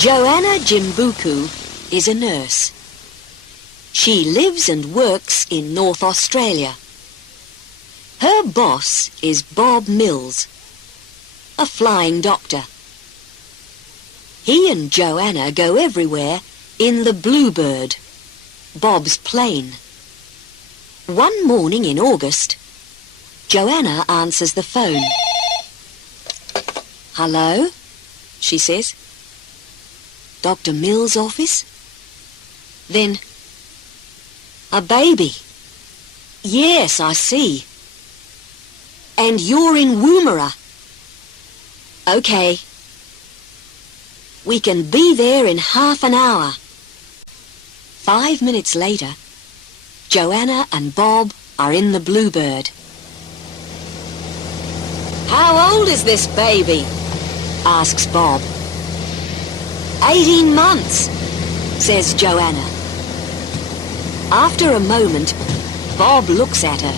Joanna Jimbuku is a nurse. She lives and works in North Australia. Her boss is Bob Mills, a flying doctor. He and Joanna go everywhere in the Bluebird, Bob's plane. One morning in August, Joanna answers the phone. "Hello?" she says. "Dr. Mills' office?" Then, "A baby. Yes, I see. And you're in Woomera. Okay. We can be there in half an hour." 5 minutes later, Joanna and Bob are in the Bluebird. "How old is this baby?" asks Bob. 18 months, says Joanna. After a moment, Bob looks at her.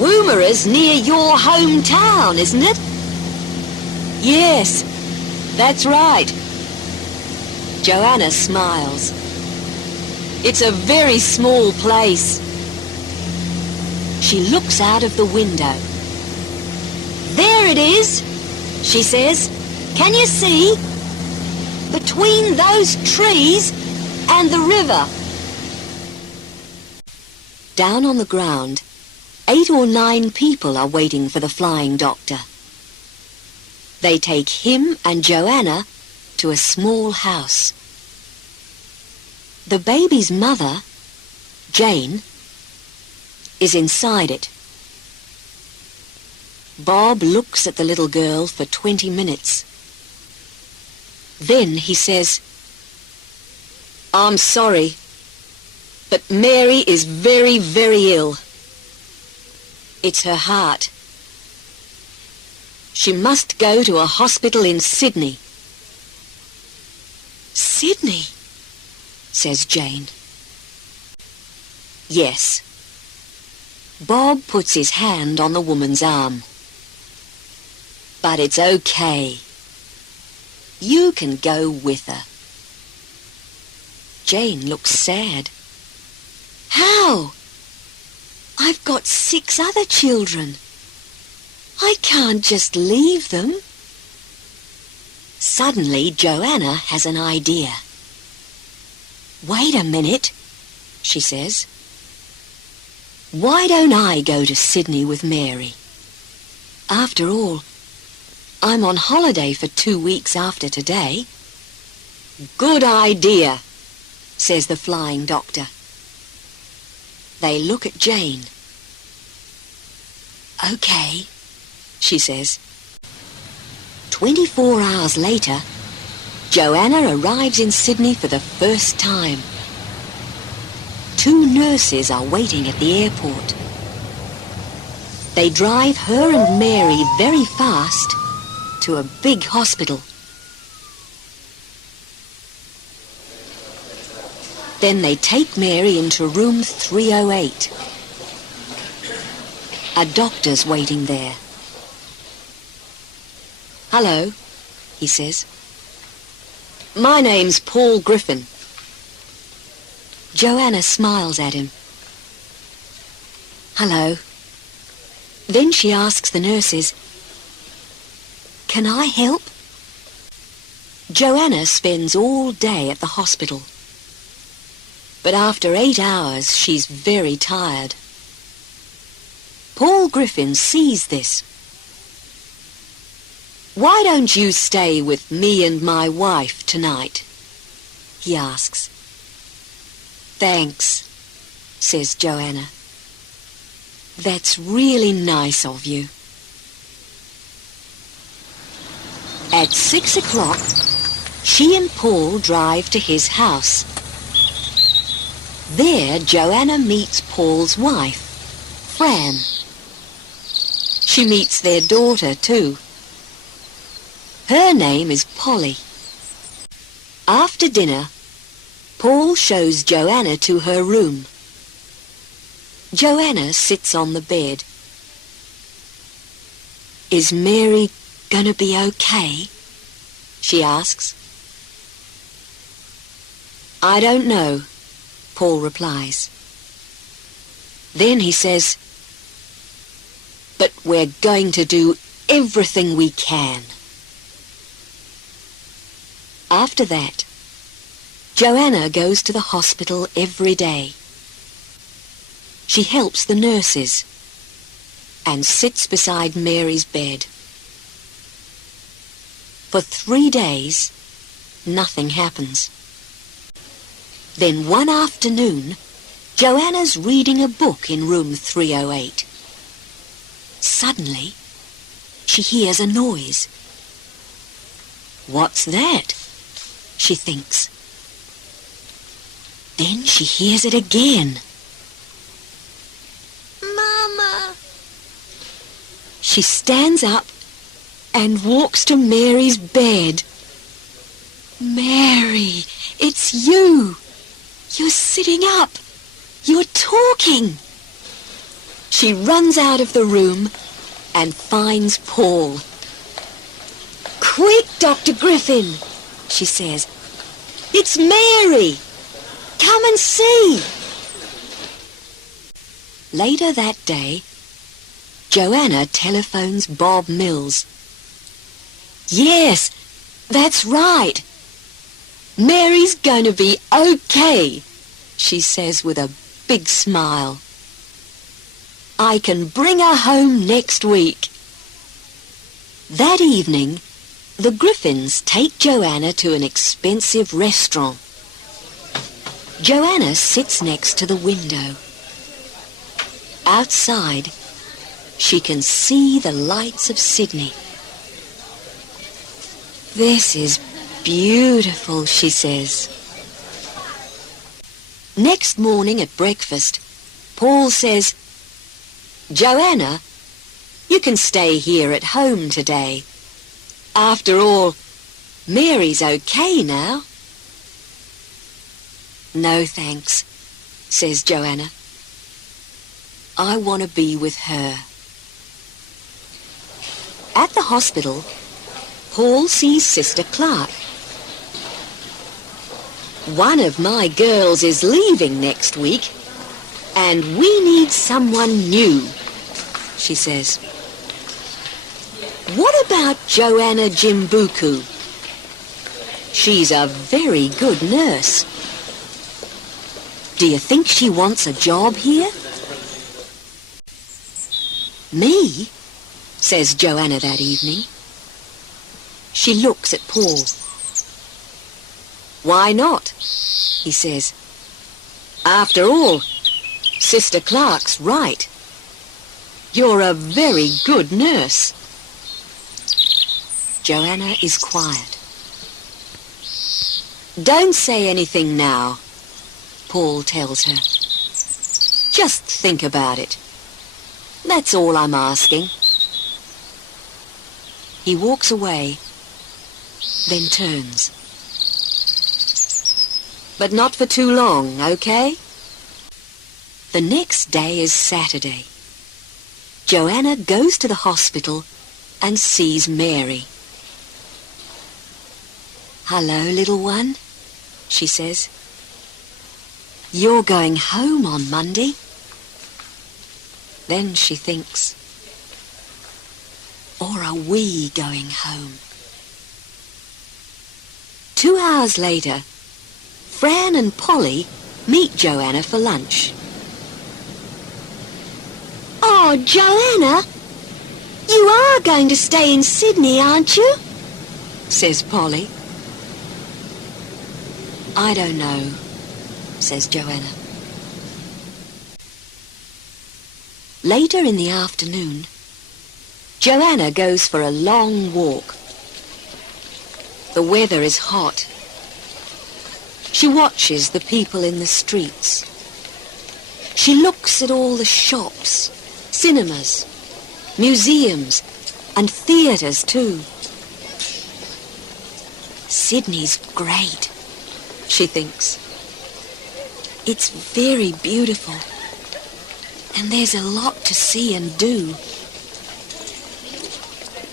"Woomera's near your hometown, isn't it?" "Yes, that's right." Joanna smiles. "It's a very small place." She looks out of the window. "There it is," she says. "Can you see? Between those trees and the river." Down on the ground, 8 or 9 people are waiting for the flying doctor. They take him and Joanna to a small house. The baby's mother, Jane, is inside it. Bob looks at the little girl for 20 minutes. Then he says, "I'm sorry, but Mary is very, very ill. It's her heart. She must go to a hospital in Sydney." "Sydney?" says Jane. "Yes." Bob puts his hand on the woman's arm. "But it's okay. You can go with her." Jane looks sad. "How? I've got 6 other children. I can't just leave them." Suddenly, Joanna has an idea. "Wait a minute," she says. "Why don't I go to Sydney with Mary? After all, I'm on holiday for 2 weeks after today." "Good idea," says the flying doctor. They look at Jane. "Okay," she says. 24 hours later, Joanna arrives in Sydney for the first time. 2 nurses are waiting at the airport. They drive her and Mary very fast to a big hospital. Then they take Mary into room 308. A doctor's waiting there. "Hello," he says. "My name's Paul Griffin." Joanna smiles at him. "Hello." Then she asks the nurses, "Can I help?" Joanna spends all day at the hospital. But after 8 hours, she's very tired. Paul Griffin sees this. "Why don't you stay with me and my wife tonight?" he asks. "Thanks," says Joanna. "That's really nice of you." At 6 o'clock, she and Paul drive to his house. There, Joanna meets Paul's wife, Fran. She meets their daughter, too. Her name is Polly. After dinner, Paul shows Joanna to her room. Joanna sits on the bed. "Is Mary gonna be okay?" she asks. I don't know, Paul replies. Then he says, but we're going to do everything we can. After that, Joanna goes to the hospital every day. She helps the nurses and sits beside Mary's bed. For 3 days, nothing happens. Then one afternoon, Joanna's reading a book in room 308. Suddenly, she hears a noise. What's that? She thinks. Then she hears it again. Mama! She stands up and walks to Mary's bed. Mary, it's you! You're sitting up. You're talking. She runs out of the room and finds Paul. Quick, Dr. Griffin, she says. It's Mary. Come and see. Later that day, Joanna telephones Bob Mills. Yes, that's right. Mary's going to be okay, she says with a big smile. I can bring her home next week. That evening, the Griffins take Joanna to an expensive restaurant. Joanna sits next to the window. Outside, she can see the lights of Sydney. This is beautiful, she says. Next morning at breakfast, Paul says, Joanna, you can stay here at home today. After all, Mary's okay now. No thanks, says Joanna. I want to be with her. At the hospital, Paul sees Sister Clark. One of my girls is leaving next week, and we need someone new, she says. What about Joanna Jimbuku? She's a very good nurse. Do you think she wants a job here? Me? Says Joanna that evening. She looks at Paul. Why not? He says. After all, Sister Clark's right. You're a very good nurse. Joanna is quiet. Don't say anything now, Paul tells her. Just think about it. That's all I'm asking. He walks away, then turns. But not for too long, okay? The next day is Saturday. Joanna goes to the hospital and sees Mary. Hello, little one, she says. You're going home on Monday. Then she thinks, or are we going home? 2 hours later, Fran and Polly meet Joanna for lunch. Oh, Joanna, you are going to stay in Sydney, aren't you? Says Polly. I don't know, says Joanna. Later in the afternoon, Joanna goes for a long walk. The weather is hot. She watches the people in the streets. She looks at all the shops, cinemas, museums, and theatres too. Sydney's great, she thinks. It's very beautiful, and there's a lot to see and do.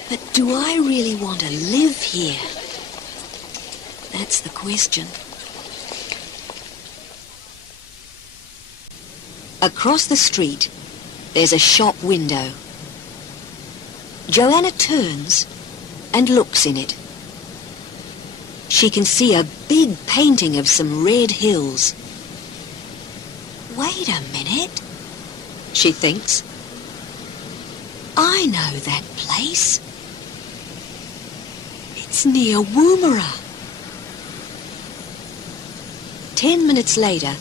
But do I really want to live here? That's the question. Across the street, there's a shop window. Joanna turns and looks in it. She can see a big painting of some red hills. Wait a minute, she thinks. I know that place. It's near Woomera. 10 minutes later,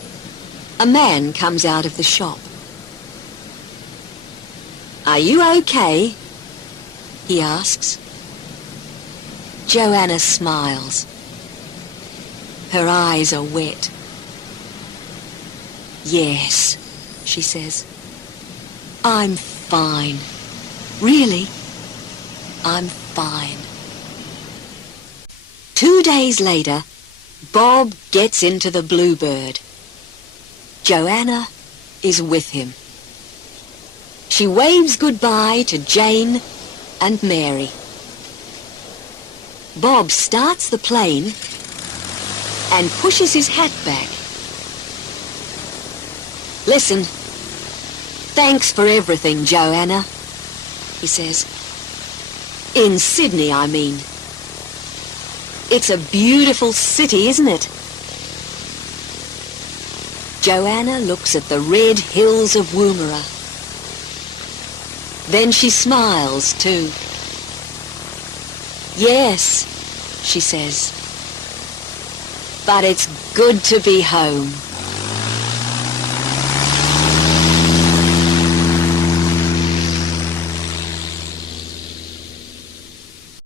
a man comes out of the shop. Are you okay? He asks. Joanna smiles. Her eyes are wet. Yes, she says. I'm fine. Really, I'm fine. 2 days later, Bob gets into the Bluebird. Joanna is with him. She waves goodbye to Jane and Mary. Bob starts the plane and pushes his hat back. Listen, thanks for everything, Joanna, he says. In Sydney, I mean. It's a beautiful city, isn't it? Joanna looks at the red hills of Woomera. Then she smiles too. Yes, she says, but it's good to be home.